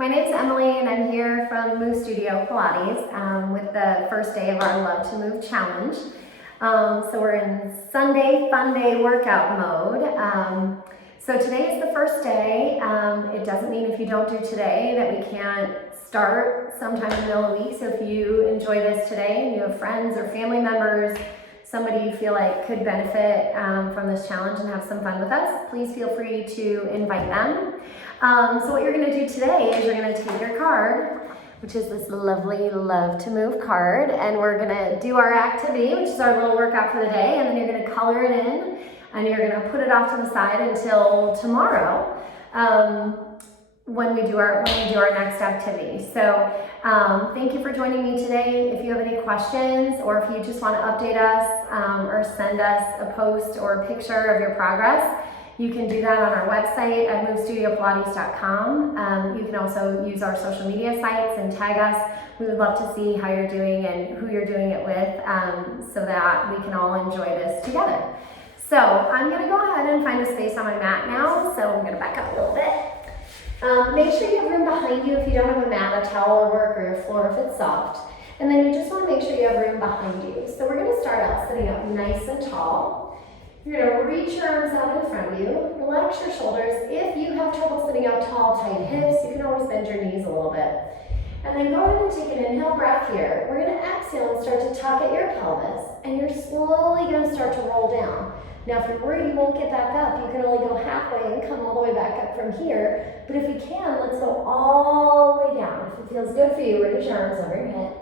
My name's Emily and I'm here from Move Studio Pilates with the first day of our Love to Move Challenge. So we're in Sunday Funday workout mode. So today is the first day. It doesn't mean if you don't do today that we can't start sometime in the middle of the week. So if you enjoy this today and you have friends or family members, somebody you feel like could benefit from this challenge and have some fun with us, please feel free to invite them. So what you're going to do today is you're going to take your card, which is this lovely Love to Move card, and we're going to do our activity, which is our little workout for the day, and then you're going to color it in and you're going to put it off to the side until tomorrow. When we do our next activity. So thank you for joining me today. If you have any questions or if you just want to update us or send us a post or a picture of your progress, you can do that on our website at movestudiopilates.com. You can also use our social media sites and tag us. We would love to see how you're doing and who you're doing it with so that we can all enjoy this together. So I'm going to go ahead and find a space on my mat now. So I'm going to back up a little bit. Make sure you have room behind you if you don't have a mat, a towel will work, or your floor if it's soft. And then you just want to make sure you have room behind you. So we're going to start out sitting up nice and tall. You're going to reach your arms out in front of you, relax your shoulders. If you have trouble sitting up tall, tight hips, you can always bend your knees a little bit. And then go ahead and take an inhale breath here. We're going to exhale and start to tug at your pelvis, and you're slowly going to start to roll down. Now, if you're worried you won't get back up, you can only go halfway and come all the way back up from here. But if we can, let's go all the way down. If it feels good for you, raise your arms over your head.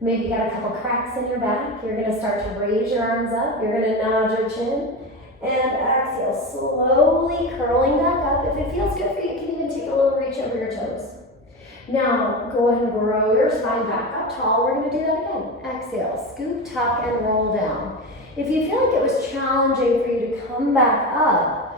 Maybe you got a couple cracks in your back. You're going to start to raise your arms up. You're going to nod your chin. And exhale, slowly curling back up. If it feels good for you, you can even take a little reach over your toes. Now, go ahead and grow your spine back up tall. We're going to do that again. Exhale, scoop, tuck, and roll down. If you feel like it was challenging for you to come back up,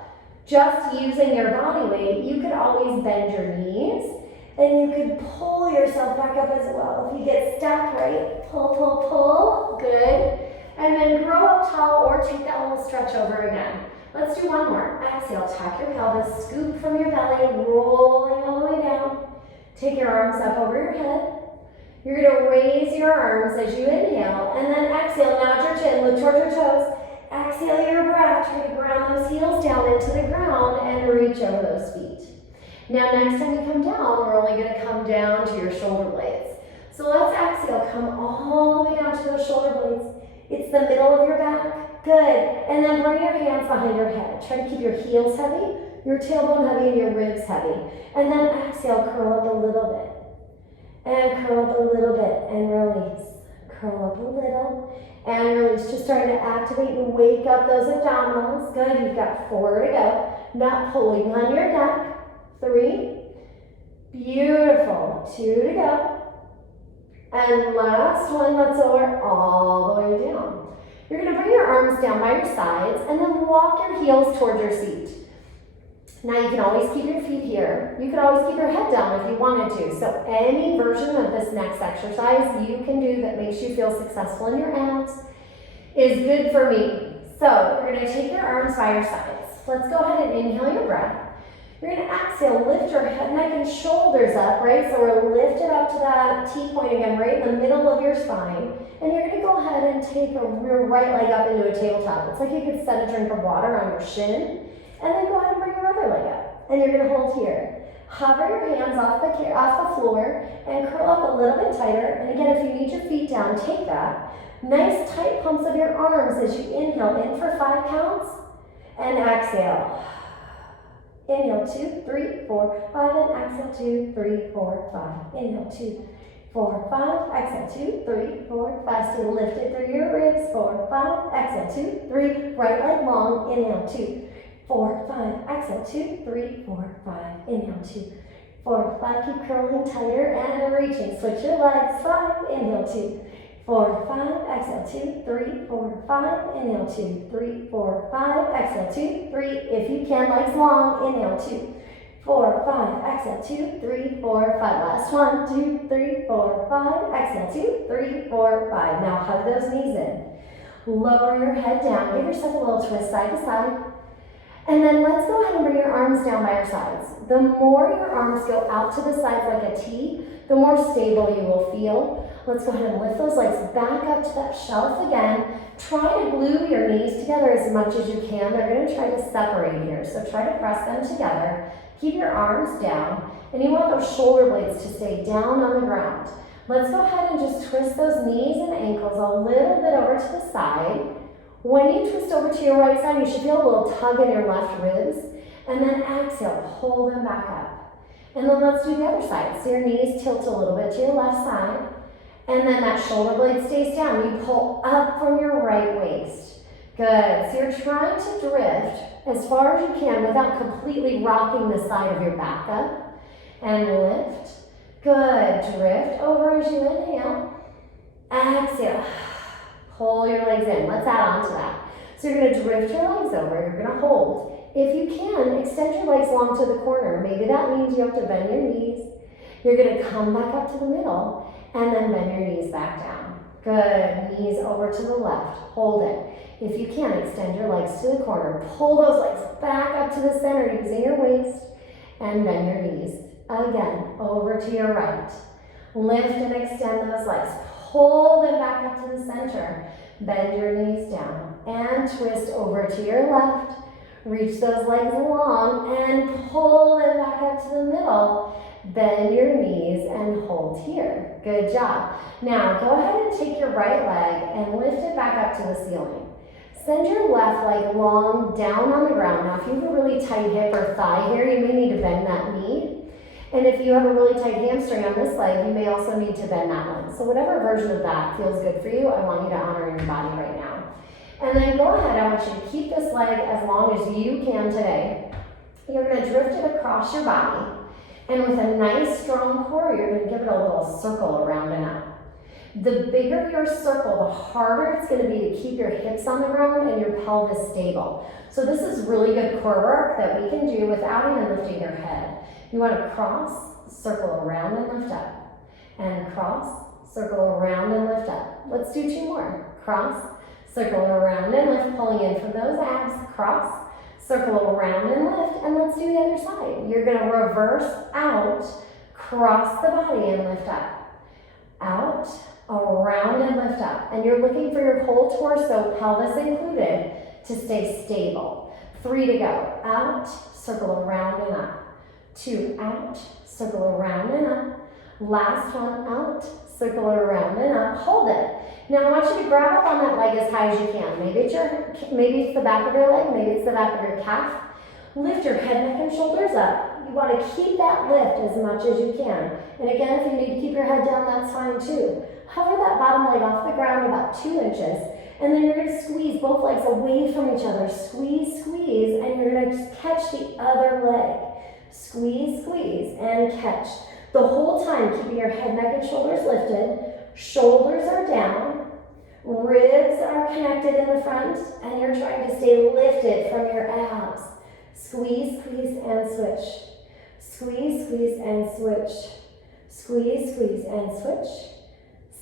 just using your body weight, you could always bend your knees and you could pull yourself back up as well. If you get stuck, right? Pull, pull, pull. Good. And then grow up tall or take that little stretch over again. Let's do one more. Exhale, tuck your pelvis, scoop from your belly, rolling all the way down. Take your arms up over your head. You're going to raise your arms as you inhale, and then exhale, nod your chin, look towards your toes. Exhale your breath, try to ground those heels down into the ground and reach over those feet. Now next time you come down, we're only going to come down to your shoulder blades. So let's exhale, come all the way down to those shoulder blades. It's the middle of your back. Good. And then bring your hands behind your head. Try to keep your heels heavy, your tailbone heavy, and your ribs heavy. And then exhale, curl up a little bit. And curl up a little bit and release. Curl up a little and release. Just starting to activate and wake up those abdominals. Good, you've got 4 to go. Not pulling on your neck. 3. Beautiful. 2 to go. And last one, let's lower all the way down. You're going to bring your arms down by your sides and then walk your heels towards your seat. Now you can always keep your feet here. You can always keep your head down if you wanted to. So any version of this next exercise you can do that makes you feel successful in your abs is good for me. So you're going to take your arms by your sides. Let's go ahead and inhale your breath. You're going to exhale, lift your head, neck, and shoulders up, right? So we're lifted up to that T-point again, right in the middle of your spine. And you're going to go ahead and take your right leg up into a tabletop. It's like you could set a drink of water on your shin. And then go ahead and bring your other leg up. And you're going to hold here. Hover your hands off the floor and curl up a little bit tighter. And again, if you need your feet down, take that. Nice tight pumps of your arms as you inhale in for 5 counts. And exhale. Inhale, 2, 3, 4, 5. And exhale, 2, 3, 4, 5. Inhale, 2, 4, 5. Exhale, 2, 3, 4, 5. Stay lifted through your ribs. 4, 5. Exhale, 2, 3. Right leg long. Inhale, 2. 4, 5, exhale, 2, 3, 4, 5, inhale, 2, 4, 5, keep curling tighter and reaching, switch your legs, 5, inhale, 2, 4, 5, exhale, 2, 3, 4, 5, inhale, 2, 3, 4, 5, exhale, 2, 3, if you can, legs long, inhale, 2, 4, 5, exhale, 2, 3, 4, 5, last one, 2, 3, 4, 5, exhale, 2, 3, 4, 5, now hug those knees in, lower your head down, give yourself a little twist side to side. And then let's go ahead and bring your arms down by your sides. The more your arms go out to the sides like a T, the more stable you will feel. Let's go ahead and lift those legs back up to that shelf again. Try to glue your knees together as much as you can. They're going to try to separate here, so try to press them together. Keep your arms down, and you want those shoulder blades to stay down on the ground. Let's go ahead and just twist those knees and ankles a little bit over to the side. When you twist over to your right side, you should feel a little tug in your left ribs, and then exhale, pull them back up. And then let's do the other side. So your knees tilt a little bit to your left side, and then that shoulder blade stays down. You pull up from your right waist. Good. So you're trying to drift as far as you can without completely rocking the side of your back up. And lift. Good. Drift over as you inhale. Exhale. Pull your legs in. Let's add on to that. So you're going to drift your legs over. You're going to hold. If you can, extend your legs long to the corner. Maybe that means you have to bend your knees. You're going to come back up to the middle and then bend your knees back down. Good. Knees over to the left. Hold it. If you can, extend your legs to the corner. Pull those legs back up to the center using your waist and bend your knees. Again, over to your right. Lift and extend those legs. Pull them back up to the center. Bend your knees down and twist over to your left. Reach those legs long and pull them back up to the middle. Bend your knees and hold here. Good job. Now go ahead and take your right leg and lift it back up to the ceiling. Send your left leg long down on the ground. Now if you have a really tight hip or thigh here, you may need to bend that knee. And if you have a really tight hamstring on this leg, you may also need to bend that one. So whatever version of that feels good for you, I want you to honor in your body right now. And then go ahead, I want you to keep this leg as long as you can today. You're going to drift it across your body. And with a nice strong core, you're going to give it a little circle around and up. The bigger your circle, the harder it's going to be to keep your hips on the ground and your pelvis stable. So this is really good core work that we can do without even lifting your head. You want to cross, circle around and lift up. And cross, circle around and lift up. Let's do two more. Cross, circle around and lift, pulling in from those abs. Cross, circle around and lift. And let's do the other side. You're going to reverse out, cross the body and lift up. Out, around and lift up. And you're looking for your whole torso, pelvis included, to stay stable. 3 to go. Out, circle around and up. 2, out, circle around and up. Last one, out, circle around and up. Hold it. Now I want you to grab up on that leg as high as you can. Maybe it's the back of your leg, maybe it's the back of your calf. Lift your head, neck, and shoulders up. You want to keep that lift as much as you can. And again, if you need to keep your head down, that's fine too. Hover that bottom leg off the ground about 2 inches. And then you're going to squeeze both legs away from each other. Squeeze, squeeze, and you're going to catch the other leg. Squeeze, squeeze, and catch. The whole time, keeping your head, neck, and shoulders lifted. Shoulders are down. Ribs are connected in the front, and you're trying to stay lifted from your abs. Squeeze, squeeze, and switch. Squeeze, squeeze, and switch. Squeeze, squeeze, and switch.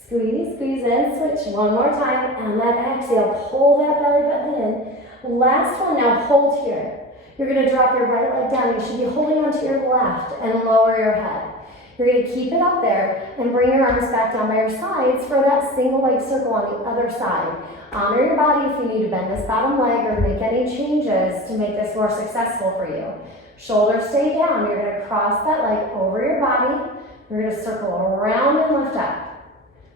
Squeeze, squeeze, and switch. One more time, and then exhale. Pull that belly button in. Last one, now hold here. You're going to drop your right leg down. You should be holding onto your left and lower your head. You're going to keep it up there and bring your arms back down by your sides for that single leg circle on the other side. Honor your body if you need to bend this bottom leg or make any changes to make this more successful for you. Shoulders stay down. You're going to cross that leg over your body. You're going to circle around and lift up.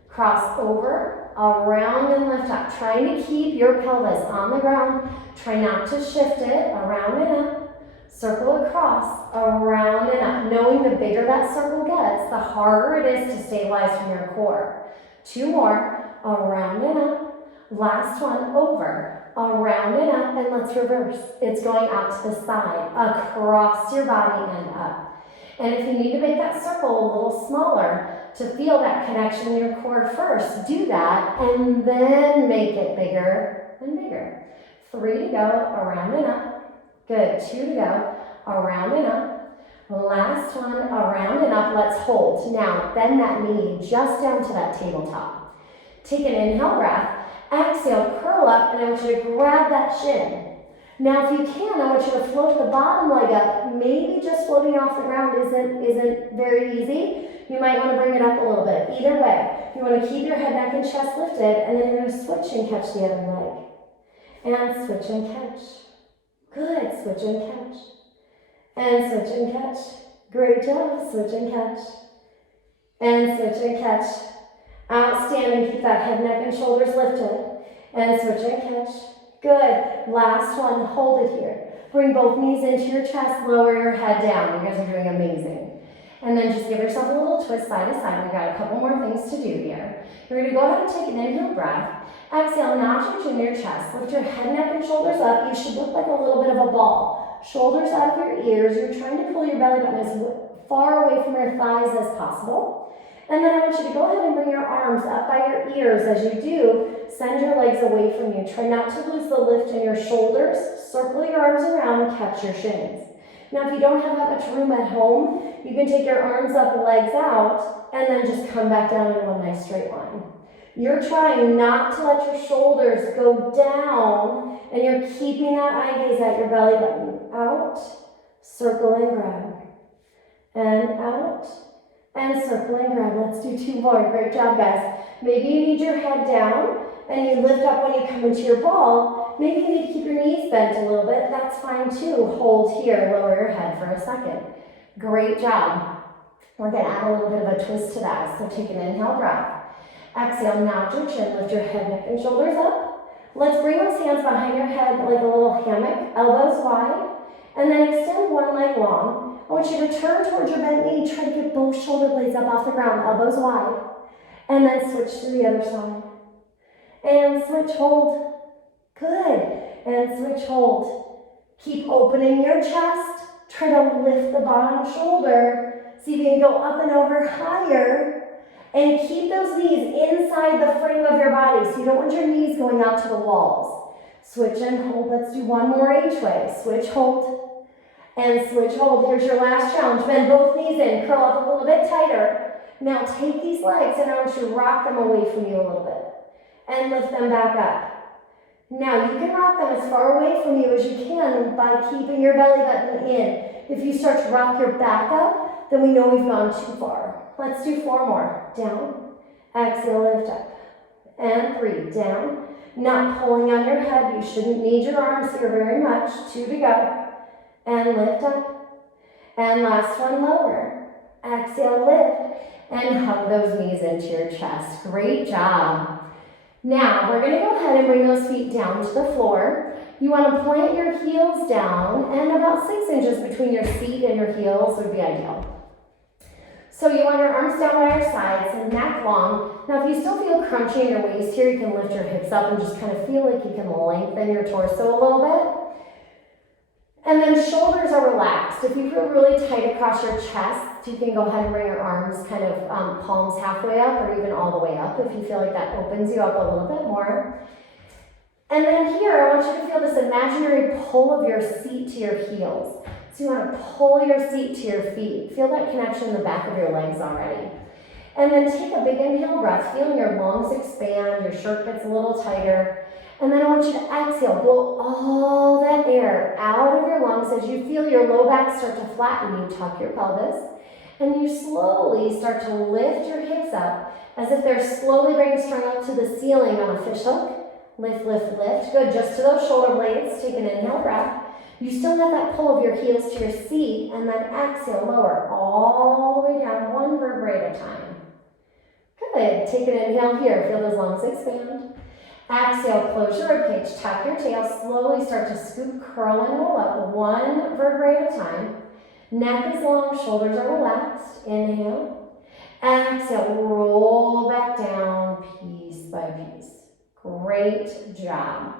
Cross over, around and lift up. Trying to keep your pelvis on the ground. Try not to shift it around and up. Circle across, around and up. Knowing the bigger that circle gets, the harder it is to stabilize from your core. 2 more, around and up. Last one, over, around and up, and let's reverse. It's going out to the side, across your body and up. And if you need to make that circle a little smaller to feel that connection in your core first, do that, and then make it bigger and bigger. 3 to go, around and up. Good, 2 to go, around and up. Last one, around and up, let's hold. Now, bend that knee just down to that tabletop. Take an inhale breath, exhale, curl up, and I want you to grab that shin. Now if you can, I want you to float the bottom leg up. Maybe just floating off the ground isn't very easy. You might want to bring it up a little bit. Either way, you want to keep your head, neck, and chest lifted, and then you're going to switch and catch the other leg. And switch and catch. Good, switch and catch. And switch and catch. Great job, switch and catch. And switch and catch. Outstanding, keep that head, neck, and shoulders lifted. And switch and catch. Good, last one, hold it here. Bring both knees into your chest, lower your head down. You guys are doing amazing. And then just give yourself a little twist side to side. We've got a couple more things to do here. You're gonna go ahead and take an inhale breath. Exhale, notch your chin to your chest. Lift your head, neck, and shoulders up. You should look like a little bit of a ball. Shoulders out of your ears. You're trying to pull your belly button as far away from your thighs as possible. And then I want you to go ahead and bring your arms up by your ears. As you do, send your legs away from you. Try not to lose the lift in your shoulders. Circle your arms around, catch your shins. Now, if you don't have that much room at home, you can take your arms up, legs out, and then just come back down in one nice straight line. You're trying not to let your shoulders go down, and you're keeping that eye gaze at your belly button. Out, circle and grab. And out, and circle and grab. Let's do 2 more. Great job, guys. Maybe you need your head down, and you lift up when you come into your ball. Maybe you need to keep your knees bent a little bit. That's fine too. Hold here, lower your head for a second. Great job. We're gonna add a little bit of a twist to that. So take an inhale breath. Exhale, nod your chin, lift your head, neck, and shoulders up. Let's bring those hands behind your head like a little hammock, elbows wide, and then extend one leg long. I want you to turn towards your bent knee. Try to get both shoulder blades up off the ground, elbows wide, and then switch to the other side. And switch, hold. Good. And switch, hold. Keep opening your chest. Try to lift the bottom shoulder. See if you can go up and over higher. And keep those knees inside the frame of your body. So you don't want your knees going out to the walls. Switch and hold. Let's do one more each way. Switch, hold. And switch, hold. Here's your last challenge. Bend both knees in. Curl up a little bit tighter. Now take these legs and I want you to rock them away from you a little bit. And lift them back up. Now you can rock them as far away from you as you can by keeping your belly button in. If you start to rock your back up, then we know we've gone too far. Let's do 4 more. Down, exhale, lift up. And 3, down. Not pulling on your head. You shouldn't need your arms here very much. 2 to go. And lift up. And last one, lower. Exhale, lift. And hug those knees into your chest. Great job. Now, we're going to go ahead and bring those feet down to the floor. You want to plant your heels down, and about 6 inches between your feet and your heels would be ideal. So you want your arms down by your sides and neck long. Now, if you still feel crunchy in your waist here, you can lift your hips up and just kind of feel like you can lengthen your torso a little bit. And then shoulders are relaxed. If you feel really tight across your chest, you can go ahead and bring your arms kind of palms halfway up or even all the way up if you feel like that opens you up a little bit more. And then here, I want you to feel this imaginary pull of your seat to your heels. So you want to pull your seat to your feet. Feel that connection in the back of your legs already. And then take a big inhale breath, feeling your lungs expand, your shirt gets a little tighter. And then I want you to exhale, blow all that air out of your lungs as you feel your low back start to flatten. You tuck your pelvis. And you slowly start to lift your hips up as if they're slowly being strung up to the ceiling on a fish hook. Lift, lift, lift. Good, just to those shoulder blades. Take an inhale breath. You still have that pull of your heels to your seat, and then exhale, lower all the way down, 1 vertebrae at a time. Good, take an inhale here. Feel those lungs expand. Exhale, close your ribcage, tuck your tail, slowly start to scoop, curl, and roll up, 1 vertebrae at a time. Neck is long, shoulders are relaxed. Inhale. Exhale, roll back down piece by piece. Great job.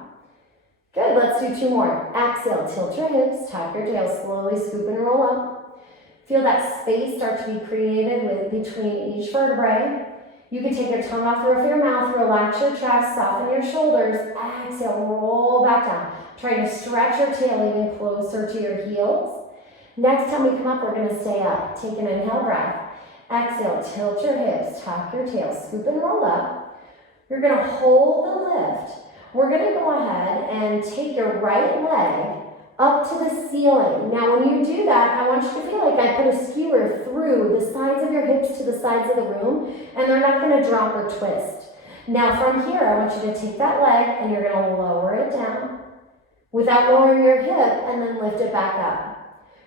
Good, let's do 2 more. Exhale, tilt your hips, tuck your tail, slowly scoop and roll up. Feel that space start to be created between each vertebrae. You can take your tongue off the roof of your mouth, relax your chest, soften your shoulders. Exhale, roll back down. Try to stretch your tail even closer to your heels. Next time we come up, we're going to stay up. Take an inhale breath. Exhale, tilt your hips, tuck your tail, scoop and roll up. You're going to hold the lift We're gonna go ahead and take your right leg up to the ceiling. Now when you do that, I want you to feel like I put a skewer through the sides of your hips to the sides of the room, and they're not gonna drop or twist. Now from here, I want you to take that leg and you're gonna lower it down without lowering your hip, and then lift it back up.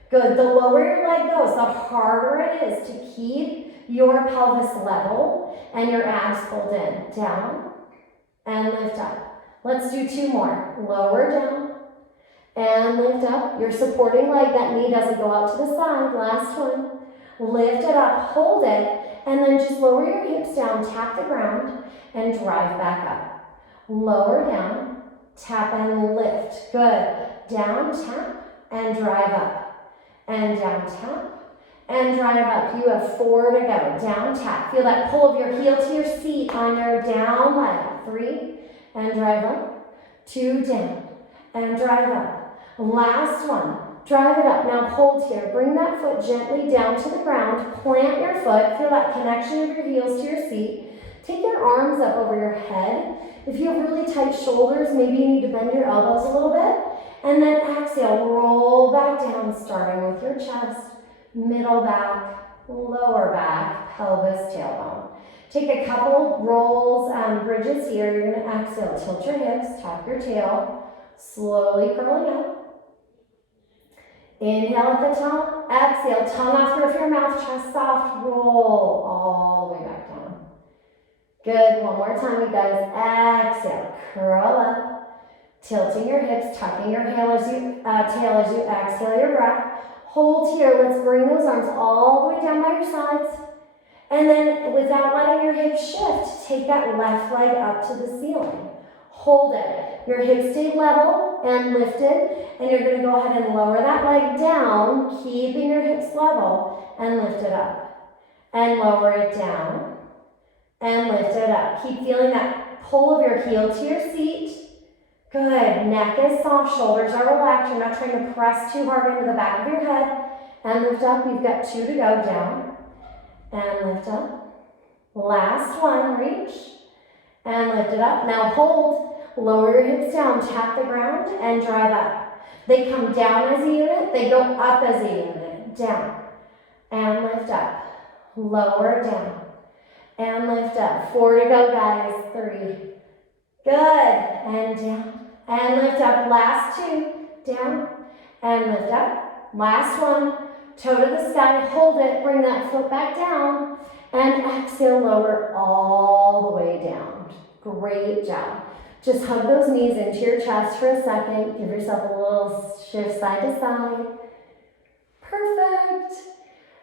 Good, the lower your leg goes, the harder it is to keep your pelvis level and your abs pulled in. Down and lift up. Let's do 2 more. Lower down and lift up. Your supporting leg, that knee doesn't go out to the side. Last one. Lift it up, hold it, and then just lower your hips down, tap the ground, and drive back up. Lower down, tap and lift. Good. Down, tap, and drive up. And down, tap, and drive up. You have 4 to go. Down, tap. Feel that pull of your heel to your seat on your down leg. 3, and drive up. 2, down, and drive up. Last one. Drive it up. Now hold here. Bring that foot gently down to the ground. Plant your foot. Feel that connection of your heels to your seat. Take your arms up over your head. If you have really tight shoulders, maybe you need to bend your elbows a little bit. And then exhale, roll back down, starting with your chest, middle back, lower back, pelvis, tailbone. Take a couple rolls, bridges here. You're going to exhale, tilt your hips, tuck your tail, slowly curling up. Inhale at the top, exhale, tongue off the roof of your mouth, chest soft, roll all the way back down. Good, one more time, you guys. Exhale, curl up, tilting your hips, tucking your tail as you exhale your breath. Hold here, let's bring those arms all the way down by your sides. And then without letting your hips shift, take that left leg up to the ceiling. Hold it. Your hips stay level and lifted, and you're going to go ahead and lower that leg down, keeping your hips level, and lift it up. And lower it down, and lift it up. Keep feeling that pull of your heel to your seat. Good. Neck is soft, shoulders are relaxed. You're not trying to press too hard into the back of your head. And lift up. You've got 2 to go. Down, and lift up. Last one, reach, and lift it up. Now hold. Lower your hips down, tap the ground, and drive up. They come down as a unit, they go up as a unit. Down, and lift up. Lower, down, and lift up. 4 to go, guys. 3. Good. And down, and lift up. Last 2. Down, and lift up. Last one. Toe to the sky, hold it, bring that foot back down, and exhale, lower all the way down. Great job. Just hug those knees into your chest for a second. Give yourself a little shift side to side. Perfect.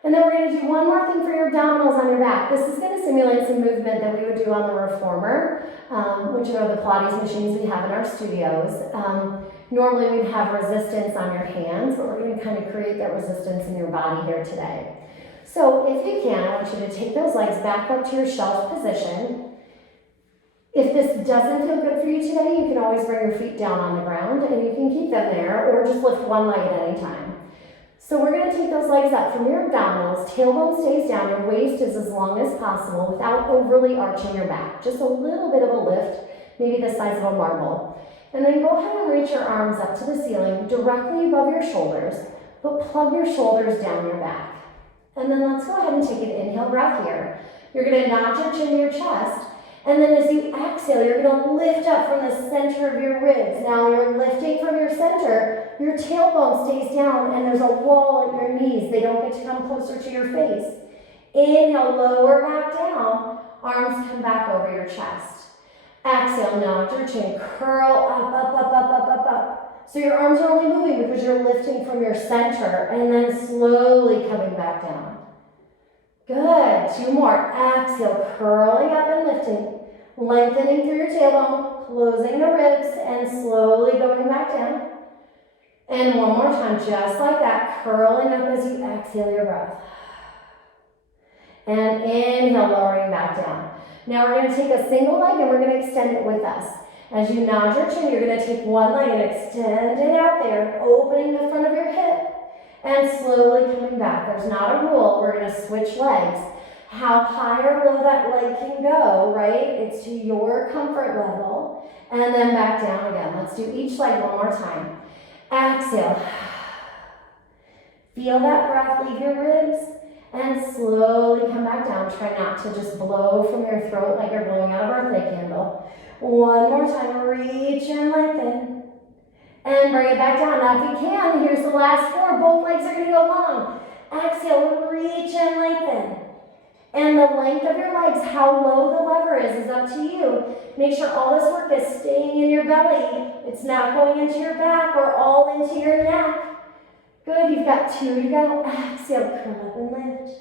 And then we're going to do one more thing for your abdominals on your back. This is going to simulate some movement that we would do on the reformer, which are the Pilates machines we have in our studios. Normally we'd have resistance on your hands, but we're going to kind of create that resistance in your body here today. So if you can, I want you to take those legs back up to your shelf position. If this doesn't feel good for you today, you can always bring your feet down on the ground and you can keep them there, or just lift one leg at any time. So we're going to take those legs up from your abdominals, tailbone stays down, your waist is as long as possible without overly arching your back. Just a little bit of a lift, maybe the size of a marble. And then go ahead and reach your arms up to the ceiling, directly above your shoulders, but plug your shoulders down your back. And then let's go ahead and take an inhale breath here. You're going to nod your chin to your chest. And then as you exhale, you're going to lift up from the center of your ribs. Now you're lifting from your center, your tailbone stays down, and there's a wall at your knees. They don't get to come closer to your face. Inhale, lower back down, arms come back over your chest. Exhale, nod your chin, curl up, up, up, up, up, up, up. So your arms are only moving because you're lifting from your center, and then slowly coming back down. Good. 2 more. Exhale, curling up and lifting, lengthening through your tailbone, closing the ribs, and slowly going back down. And one more time, just like that, curling up as you exhale your breath. And inhale, lowering back down. Now we're going to take a single leg and we're going to extend it with us. As you nod your chin, you're going to take one leg and extend it out there, opening the front of your hip. And slowly coming back. There's not a rule. We're going to switch legs. How high or low that leg can go, right? It's to your comfort level. pull, and then back down again. Let's do each leg one more time. Exhale. Feel that breath leave your ribs, and slowly come back down. Try not to just blow from your throat like you're blowing out a birthday candle. One more time, reach and lengthen. And bring it back down. Now if you can, here's the last 4. Both legs are gonna go long. Exhale, reach and lengthen. And the length of your legs, how low the lever is up to you. Make sure all this work is staying in your belly. It's not going into your back or all into your neck. Good, you've got 2 to go. Exhale, curl up and lift.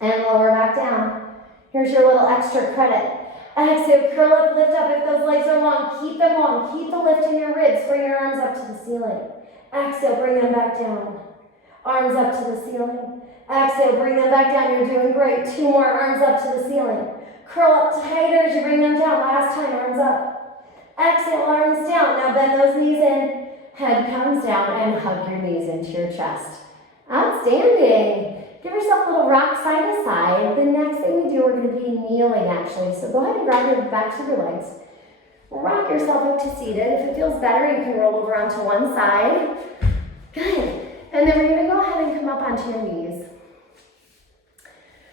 And lower back down. Here's your little extra credit. Exhale, curl up, lift up. If those legs are long, keep them long. Keep the lift in your ribs. Bring your arms up to the ceiling. Exhale, bring them back down. Arms up to the ceiling. Exhale, bring them back down. You're doing great. 2 more, arms up to the ceiling. Curl up tighter as you bring them down. Last time, arms up. Exhale, arms down. Now bend those knees in. Head comes down and hug your knees into your chest. Outstanding. Give yourself a little rock side to side. The next thing we do, we're going to be kneeling actually. So go ahead and grab your backs of your legs. Rock yourself up to seated. If it feels better, you can roll over onto one side. Good. And then we're going to go ahead and come up onto your knees.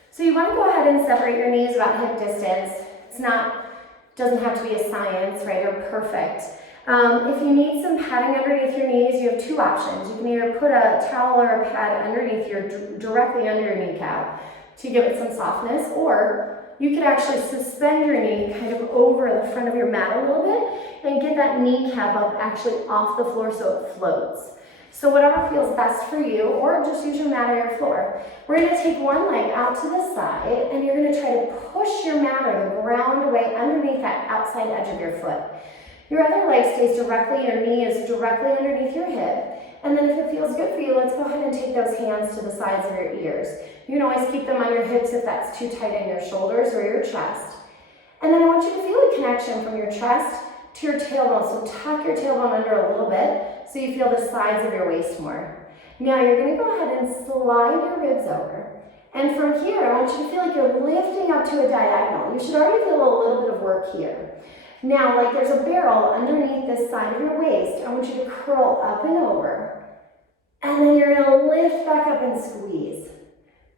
So you want to go ahead and separate your knees about hip distance. Doesn't have to be a science, right, or perfect. If you need some padding underneath your knees, you have 2 options. You can either put a towel or a pad underneath directly under your kneecap to give it some softness, or you could actually suspend your knee kind of over the front of your mat a little bit and get that kneecap up actually off the floor so it floats. So whatever feels best for you, or just use your mat or your floor. We're going to take one leg out to the side, and you're going to try to push your mat or the ground away underneath that outside edge of your foot. Your other leg stays directly, your knee is directly underneath your hip. And then if it feels good for you, let's go ahead and take those hands to the sides of your ears. You can always keep them on your hips if that's too tight in your shoulders or your chest. And then I want you to feel a connection from your chest to your tailbone. So tuck your tailbone under a little bit so you feel the sides of your waist more. Now you're going to go ahead and slide your ribs over. And from here, I want you to feel like you're lifting up to a diagonal. You should already feel a little bit of work here. Now, like there's a barrel underneath this side of your waist, I want you to curl up and over. And then you're going to lift back up and squeeze.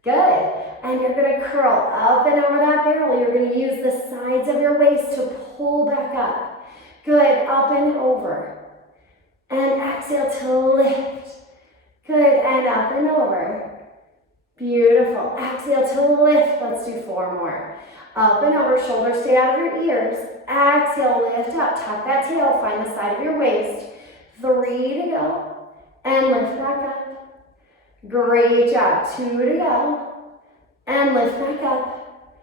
Good. And you're going to curl up and over that barrel. You're going to use the sides of your waist to pull back up. Good. Up and over. And exhale to lift. Good. And up and over. Beautiful. Exhale to lift. Let's do 4 more. Up and over, shoulders stay out of your ears. Exhale, lift up, tuck that tail, find the side of your waist. 3 to go, and lift back up. Great job, 2 to go, and lift back up.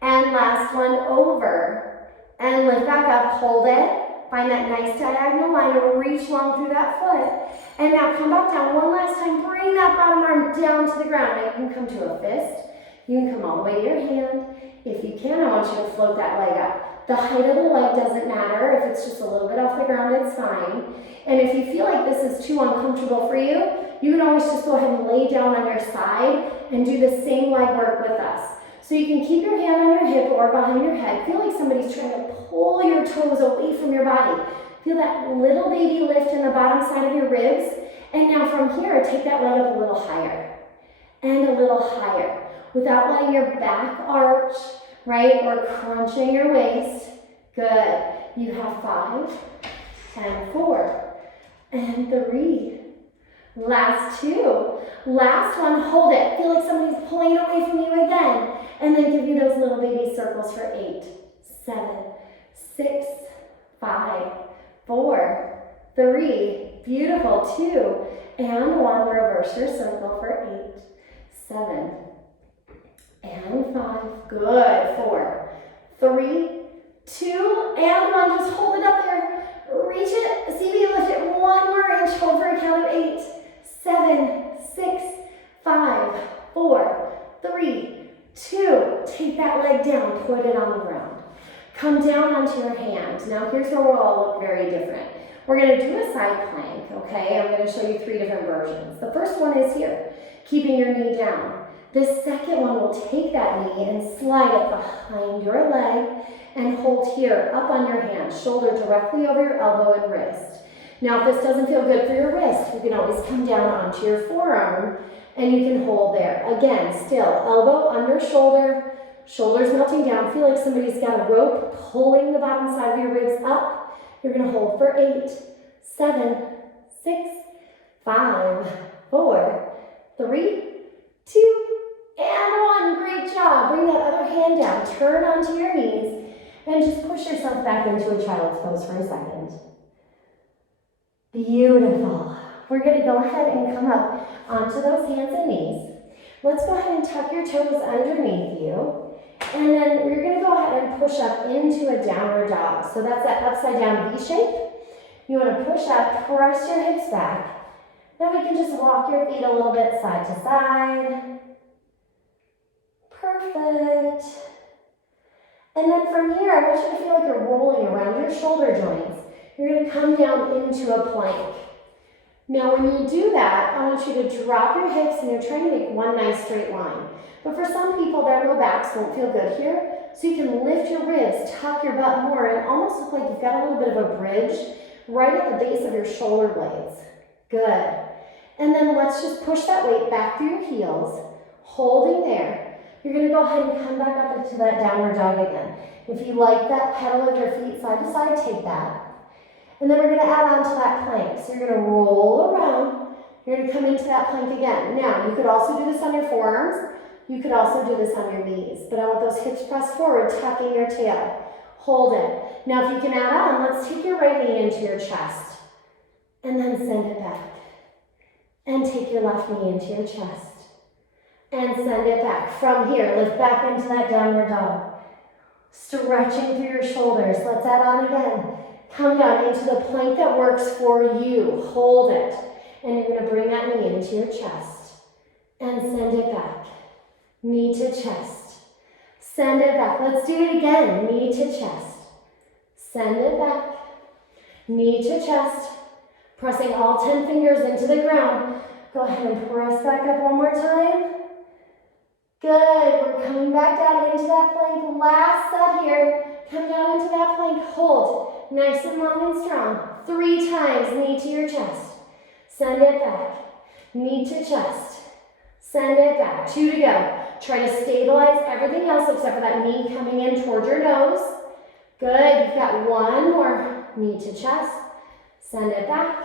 And last one, over, and lift back up, hold it. Find that nice diagonal line and reach long through that foot. And now come back down one last time, bring that bottom arm down to the ground. Now you can come to a fist, you can come all the way to your hand. If you can, I want you to float that leg up. The height of the leg doesn't matter. If it's just a little bit off the ground, it's fine. And if you feel like this is too uncomfortable for you, you can always just go ahead and lay down on your side and do the same leg work with us. So you can keep your hand on your hip or behind your head. Feel like somebody's trying to pull your toes away from your body. Feel that little baby lift in the bottom side of your ribs. And now from here, take that leg up a little higher and a little higher, without letting your back arch, right, or crunching your waist. Good. You have 5, and 4, and 3. Last 2. Last one, hold it. Feel like somebody's pulling it away from you again. And then give me those little baby circles for 8, 7, 6, 5, 4, 3. Beautiful. 2, and 1. Reverse your circle for 8, 7, and 5. Good. 4, 3, 2, and 1. Just hold it up there. Reach it. See if you lift it 1 more inch. Hold for a count of 8, 7, 6, 5, 4, 3, 2. Take that leg down. Put it on the ground. Come down onto your hands. Now here's where we'll all look very different. We're going to do a side plank, okay? I'm going to show you 3 different versions. The first one is here, keeping your knee down. This second one will take that knee and slide it behind your leg and hold here, up on your hand, shoulder directly over your elbow and wrist. Now, if this doesn't feel good for your wrist, you can always come down onto your forearm and you can hold there. Again, still, elbow under shoulder, shoulders melting down. Feel like somebody's got a rope pulling the bottom side of your ribs up. You're gonna hold for 8, 7, 6, 5, 4, 3, 2, and 1. Great job. Bring that other hand down. Turn onto your knees and just push yourself back into a child's pose for a second. Beautiful. We're going to go ahead and come up onto those hands and knees. Let's go ahead and tuck your toes underneath you. And then we're going to go ahead and push up into a downward dog. So that's that upside down V shape. You want to push up, press your hips back. Then we can just walk your feet a little bit side to side. Perfect. And then from here, I want you to feel like you're rolling around your shoulder joints. You're going to come down into a plank. Now when you do that, I want you to drop your hips and you're trying to make one nice straight line. But for some people, their low backs won't feel good here. So you can lift your ribs, tuck your butt more, and almost look like you've got a little bit of a bridge right at the base of your shoulder blades. Good. And then let's just push that weight back through your heels, holding there. You're going to go ahead and come back up into that downward dog again. If you like that, pedal of your feet side to side, take that. And then we're going to add on to that plank. So you're going to roll around. You're going to come into that plank again. Now, you could also do this on your forearms. You could also do this on your knees. But I want those hips pressed forward, tucking your tail. Hold it. Now, if you can add on, let's take your right knee into your chest. And then send it back. And take your left knee into your chest. And send it back. From here, lift back into that downward dog. Stretching through your shoulders. Let's add on again. Come down into the plank that works for you. Hold it. And you're going to bring that knee into your chest. And send it back. Knee to chest. Send it back. Let's do it again. Knee to chest. Send it back. Knee to chest. Pressing all 10 fingers into the ground. Go ahead and press back up one more time. Good. We're coming back down into that plank. Last set here. Come down into that plank. Hold. Nice and long and strong. 3 times. Knee to your chest. Send it back. Knee to chest. Send it back. 2 to go. Try to stabilize everything else except for that knee coming in toward your nose. Good. You've got 1 more. Knee to chest. Send it back.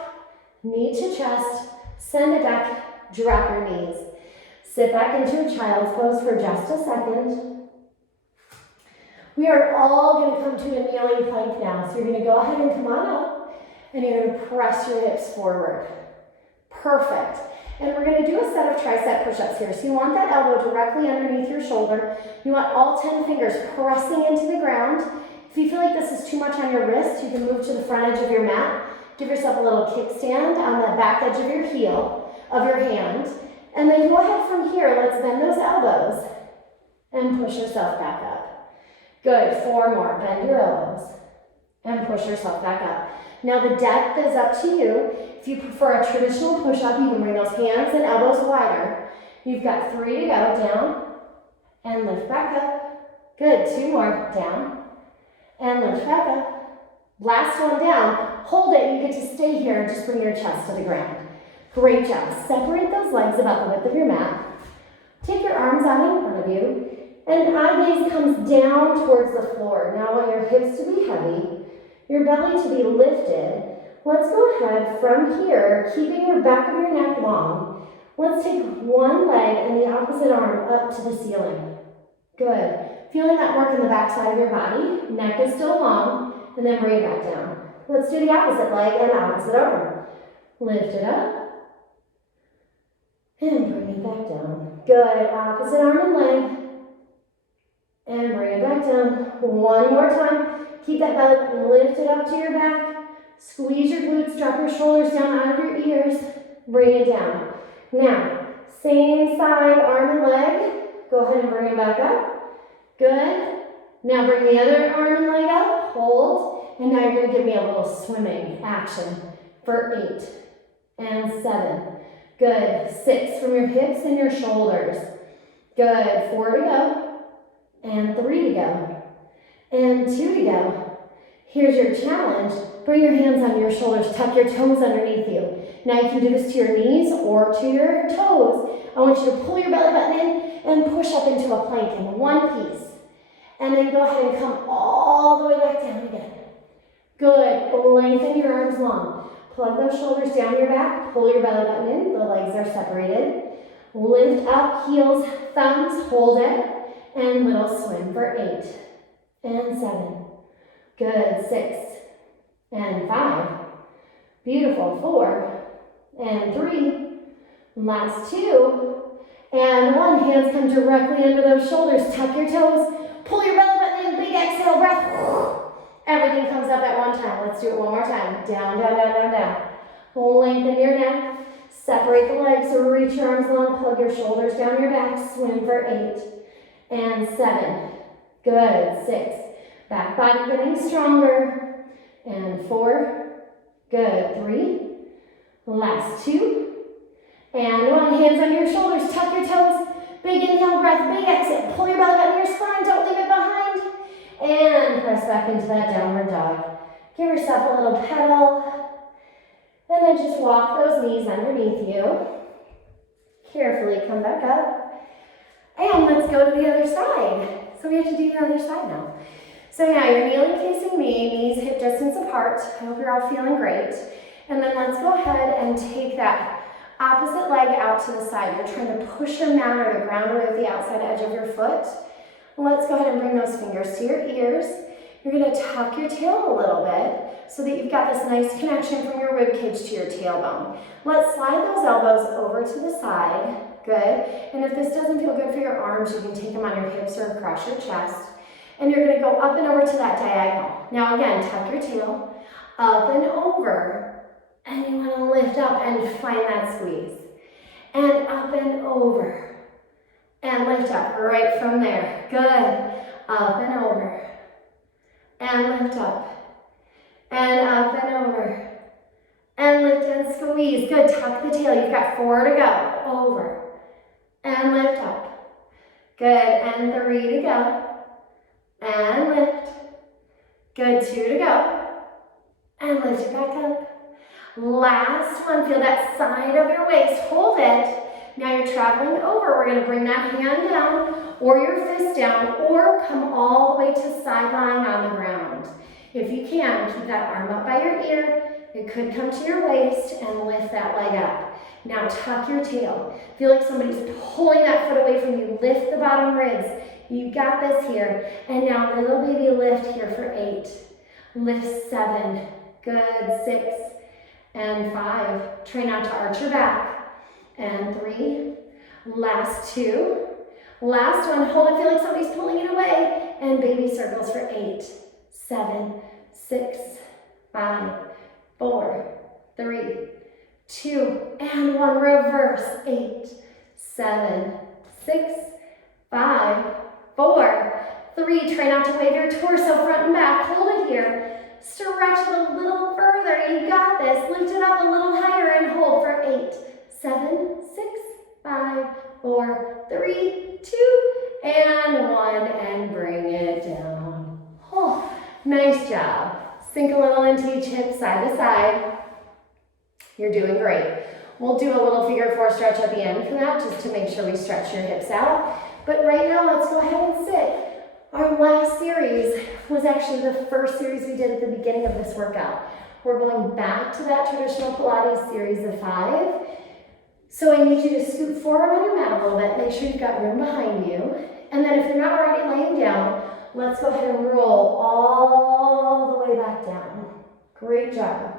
Knee to chest. Send it back. Drop your knees. Sit back into a child's pose for just a second. We are all going to come to a kneeling plank now. So you're going to go ahead and come on up. And you're going to press your hips forward. Perfect. And we're going to do a set of tricep push-ups here. So you want that elbow directly underneath your shoulder. You want all 10 fingers pressing into the ground. If you feel like this is too much on your wrist, you can move to the front edge of your mat. Give yourself a little kickstand on the back edge of your heel, of your hand. And then go ahead from here. Let's bend those elbows and push yourself back up. Good. 4 more. Bend your elbows and push yourself back up. Now the depth is up to you. If you prefer a traditional push-up, you can bring those hands and elbows wider. You've got 3 to go. Down and lift back up. Good. 2 more. Down and lift back up. Last one down. Hold it. You get to stay here and just bring your chest to the ground. Great job. Separate those legs about the width of your mat. Take your arms out in front of you. And eye gaze comes down towards the floor. Now I want your hips to be heavy, your belly to be lifted. Let's go ahead from here, keeping your back of your neck long. Let's take one leg and the opposite arm up to the ceiling. Good. Feeling that work in the back side of your body. Neck is still long. And then bring it back down. Let's do the opposite leg and opposite arm. Lift it up. And bring it back down. Good. Opposite arm and leg. And bring it back down. One more time. Keep that belly button lifted up to your back. Squeeze your glutes. Drop your shoulders down out of your ears. Bring it down. Now, same side, arm and leg. Go ahead and bring it back up. Good. Now bring the other arm and leg up. Hold. And now you're going to give me a little swimming action for 8 and 7. Good. 6 from your hips and your shoulders. Good, 4 to go, and 3 to go, and 2 to go. Here's your challenge. Bring your hands on your shoulders, tuck your toes underneath you. Now you can do this to your knees or to your toes. I want you to pull your belly button in and push up into a plank in one piece. And then go ahead and come all the way back down again. Good, lengthen your arms long. Plug those shoulders down your back, pull your belly button in, the legs are separated. Lift up, heels, thumbs, hold it, and little swim for 8 and 7. Good, 6 and 5. Beautiful, 4 and 3. Last 2 and 1. Hands come directly under those shoulders. Tuck your toes, pull your belly button in, big exhale, breath. Everything comes up at one time. Let's do it one more time. Down, down, down, down, down. Lengthen your neck. Separate the legs, reach your arms long, plug your shoulders down your back, swim for 8 and 7. Good, 6. Back body getting stronger. And 4. Good, 3. Last 2. And 1. Hands on your shoulders, tuck your toes. Big inhale, breath, big exhale. Pull your belly button to your spine, don't leave it behind. And press back into that downward dog. Give yourself a little pedal. And then just walk those knees underneath you. Carefully come back up. And let's go to the other side. So we have to do the other side now. So now you're kneeling facing me, knees hip distance apart. I hope you're all feeling great. And then let's go ahead and take that opposite leg out to the side. You're trying to push your mat or the ground away with the outside edge of your foot. Let's go ahead and bring those fingers to your ears. You're going to tuck your tail a little bit so that you've got this nice connection from your rib cage to your tailbone. Let's slide those elbows over to the side. Good. And if this doesn't feel good for your arms, you can take them on your hips or across your chest. And you're going to go up and over to that diagonal. Now again, tuck your tail, up and over. And you want to lift up and find that squeeze. And up and over. And lift up right from there. Good. Up and over. And lift up, and up and over, and lift and squeeze. Good, tuck the tail. You've got 4 to go. Over, and lift up. Good, and 3 to go, and lift. Good, 2 to go, and lift it back up. Last one, feel that side of your waist. Hold it. Now you're traveling over. We're going to bring that hand down or your fist down or come all the way to side lying on the ground. If you can, keep that arm up by your ear. It could come to your waist and lift that leg up. Now tuck your tail. Feel like somebody's pulling that foot away from you. Lift the bottom ribs. You got this here. And now little baby lift here for 8. Lift 7. Good, 6 and 5. Try not to arch your back. And 3, last 2, last one, hold it, feel like somebody's pulling it away, and baby circles for 8, 7, 6, 5, 4, 3, 2, and 1, reverse, 8, 7, 6, 5, 4, 3, try not to wave your torso front and back, hold it here, stretch it a little further, you got this, lift it up a little higher and hold for 8, 7, 6, 5, 4, 3, 2, and 1, and bring it down. Oh, nice job. Sink a little into each hip, side to side. You're doing great. We'll do a little figure 4 stretch at the end for that, just to make sure we stretch your hips out. But right now, let's go ahead and sit. Our last series was actually the first series we did at the beginning of this workout. We're going back to that traditional Pilates series of 5. So I need you to scoot forward on your mat a little bit. Make sure you've got room behind you. And then if you're not already laying down, let's go ahead and roll all the way back down. Great job.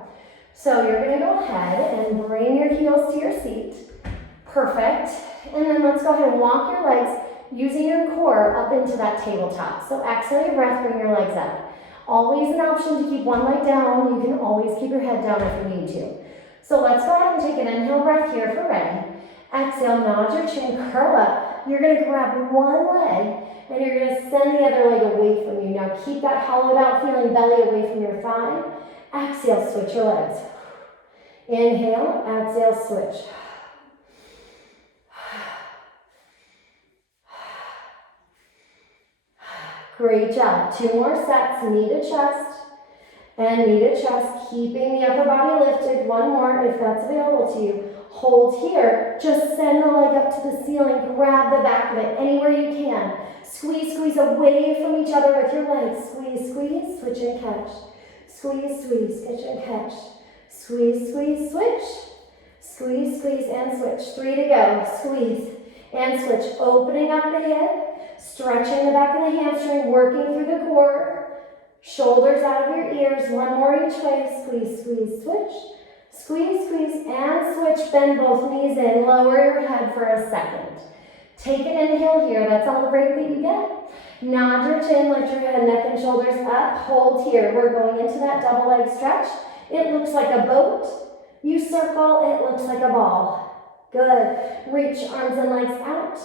So you're going to go ahead and bring your heels to your seat. Perfect. And then let's go ahead and walk your legs using your core up into that tabletop. So exhale your breath, bring your legs up. Always an option to keep one leg down. You can always keep your head down if you need to. So let's go ahead and take an inhale breath here for ready. Exhale, nod your chin, curl up. You're going to grab one leg and you're going to send the other leg away from you. Now keep that hollowed out feeling belly away from your thigh. Exhale, switch your legs. Inhale, exhale, switch. Great job. 2 more sets, knee to chest and knee to chest, keeping the upper body lifted. 1 more if that's available to you. Hold here. Just send the leg up to the ceiling. Grab the back of it anywhere you can. Squeeze, squeeze away from each other with your legs. Squeeze, squeeze, switch and catch. Squeeze, squeeze, catch and catch. Squeeze, squeeze, switch. Squeeze, squeeze, and switch. 3 to go. Squeeze and switch. Opening up the hip, stretching the back of the hamstring, working through the core. Shoulders out of your ears. 1 more each way. Squeeze, squeeze, switch. Squeeze, squeeze, and switch. Bend both knees in. Lower your head for a second. Take an inhale here. That's all the break that you get. Nod your chin, lift your head, neck, and shoulders up. Hold here. We're going into that double leg stretch. It looks like a boat. You circle, it looks like a ball. Good. Reach arms and legs out.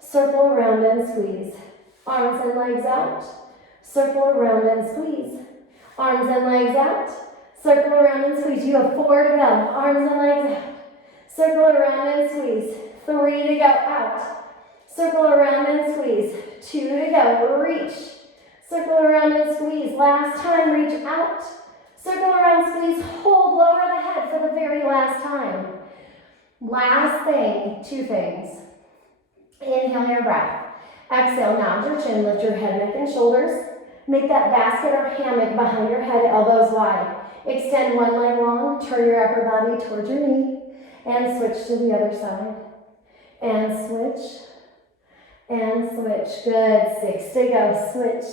Circle around and squeeze. Arms and legs out. Circle around and squeeze. Arms and legs out. Circle around and squeeze. You have 4 to go. Arms and legs out. Circle around and squeeze. 3 to go. Out. Circle around and squeeze. 2 to go. Reach. Circle around and squeeze. Last time, reach out. Circle around, squeeze. Hold, lower the head for the very last time. Last thing, 2 things. Inhale your breath. Exhale, nod your chin, lift your head, neck, and shoulders. Make that basket or hammock behind your head, elbows wide. Extend 1 leg long, turn your upper body towards your knee, and switch to the other side. And switch, and switch. Good, 6 to go. Switch,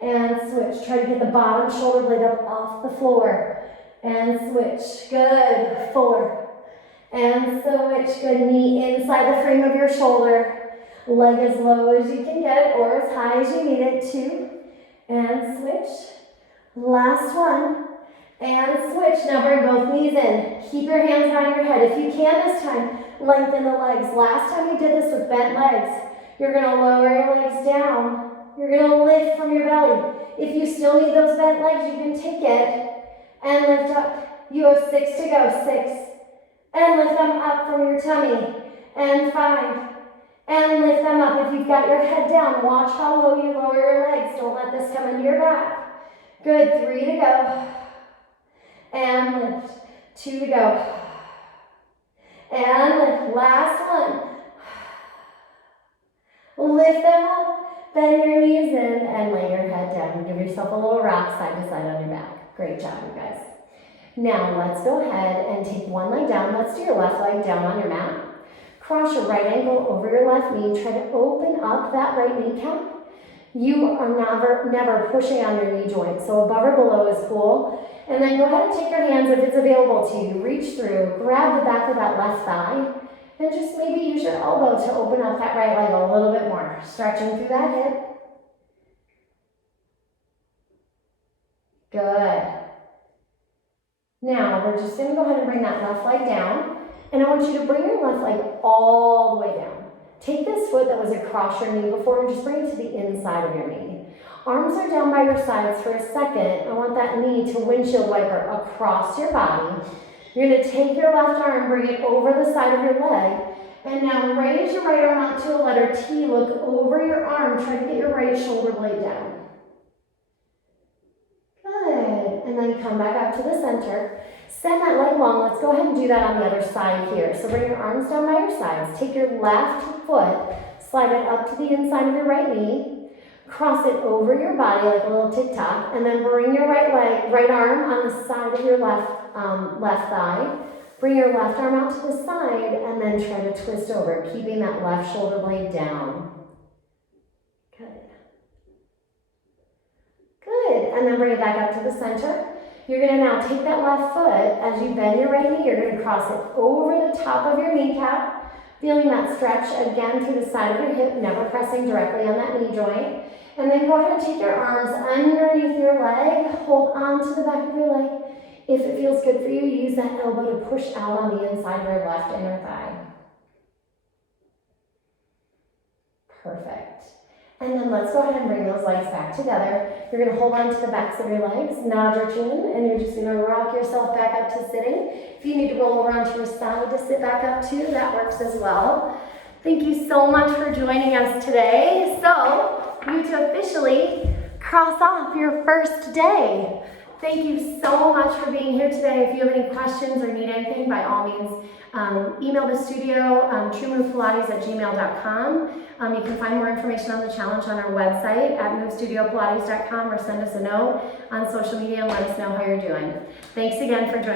and switch. Try to get the bottom shoulder blade up off the floor, and switch. Good, 4, and switch. Good, knee inside the frame of your shoulder. Leg as low as you can get it, or as high as you need it. 2, and switch. Last 1, and switch. Now bring both knees in. Keep your hands behind your head. If you can this time, lengthen the legs. Last time you did this with bent legs, you're going to lower your legs down. You're going to lift from your belly. If you still need those bent legs, you can take it and lift up. You have 6 to go. 6. And lift them up from your tummy. And 5. And lift them up. If you've got your head down, watch how low you lower your legs. Don't let this come into your back. Good. 3 to go. And lift. 2 to go. And lift. Last 1. Lift them up. Bend your knees in and lay your head down. Give yourself a little rock side to side on your back. Great job, you guys. Now let's go ahead and take 1 leg down. Let's do your left leg down on your mat. Cross your right ankle over your left knee. Try to open up that right kneecap. You are never pushing on your knee joint, so above or below is cool. And then go ahead and take your hands, if it's available to you, reach through, grab the back of that left thigh, and just maybe use your elbow to open up that right leg a little bit more. Stretching through that hip. Good. Now, we're just going to go ahead and bring that left leg down. And I want you to bring your left leg all the way down. Take this foot that was across your knee before and just bring it to the inside of your knee. Arms are down by your sides for a second. I want that knee to windshield wiper across your body. You're going to take your left arm, bring it over the side of your leg, and now raise your right arm out to a letter T. Look over your arm. Try to get your right shoulder blade down. Good. And then come back up to the center. Send that leg long. Let's go ahead and do that on the other side here. So bring your arms down by your sides. Take your left foot, slide it up to the inside of your right knee. Cross it over your body like a little tic-tac, and then bring your right arm on the side of your left thigh. Bring your left arm out to the side, and then try to twist over, keeping that left shoulder blade down. Good. Good, and then bring it back up to the center. You're going to now take that left foot, as you bend your right knee, you're going to cross it over the top of your kneecap, feeling that stretch again through the side of your hip, never pressing directly on that knee joint. And then go ahead and take your arms underneath your leg, hold on to the back of your leg. If it feels good for you, use that elbow to push out on the inside of your left inner thigh. Perfect. And then let's go ahead and bring those legs back together. You're going to hold on to the backs of your legs, nod your chin, and you're just going to rock yourself back up to sitting. If you need to roll around to your side to sit back up too, that works as well. Thank you so much for joining us today. So you to officially cross off your first day. Thank you so much for being here today. If you have any questions or need anything, by all means, email the studio, truemovepilates@gmail.com. You can find more information on the challenge on our website at movestudiopolates.com, or send us a note on social media and let us know how you're doing. Thanks again for joining.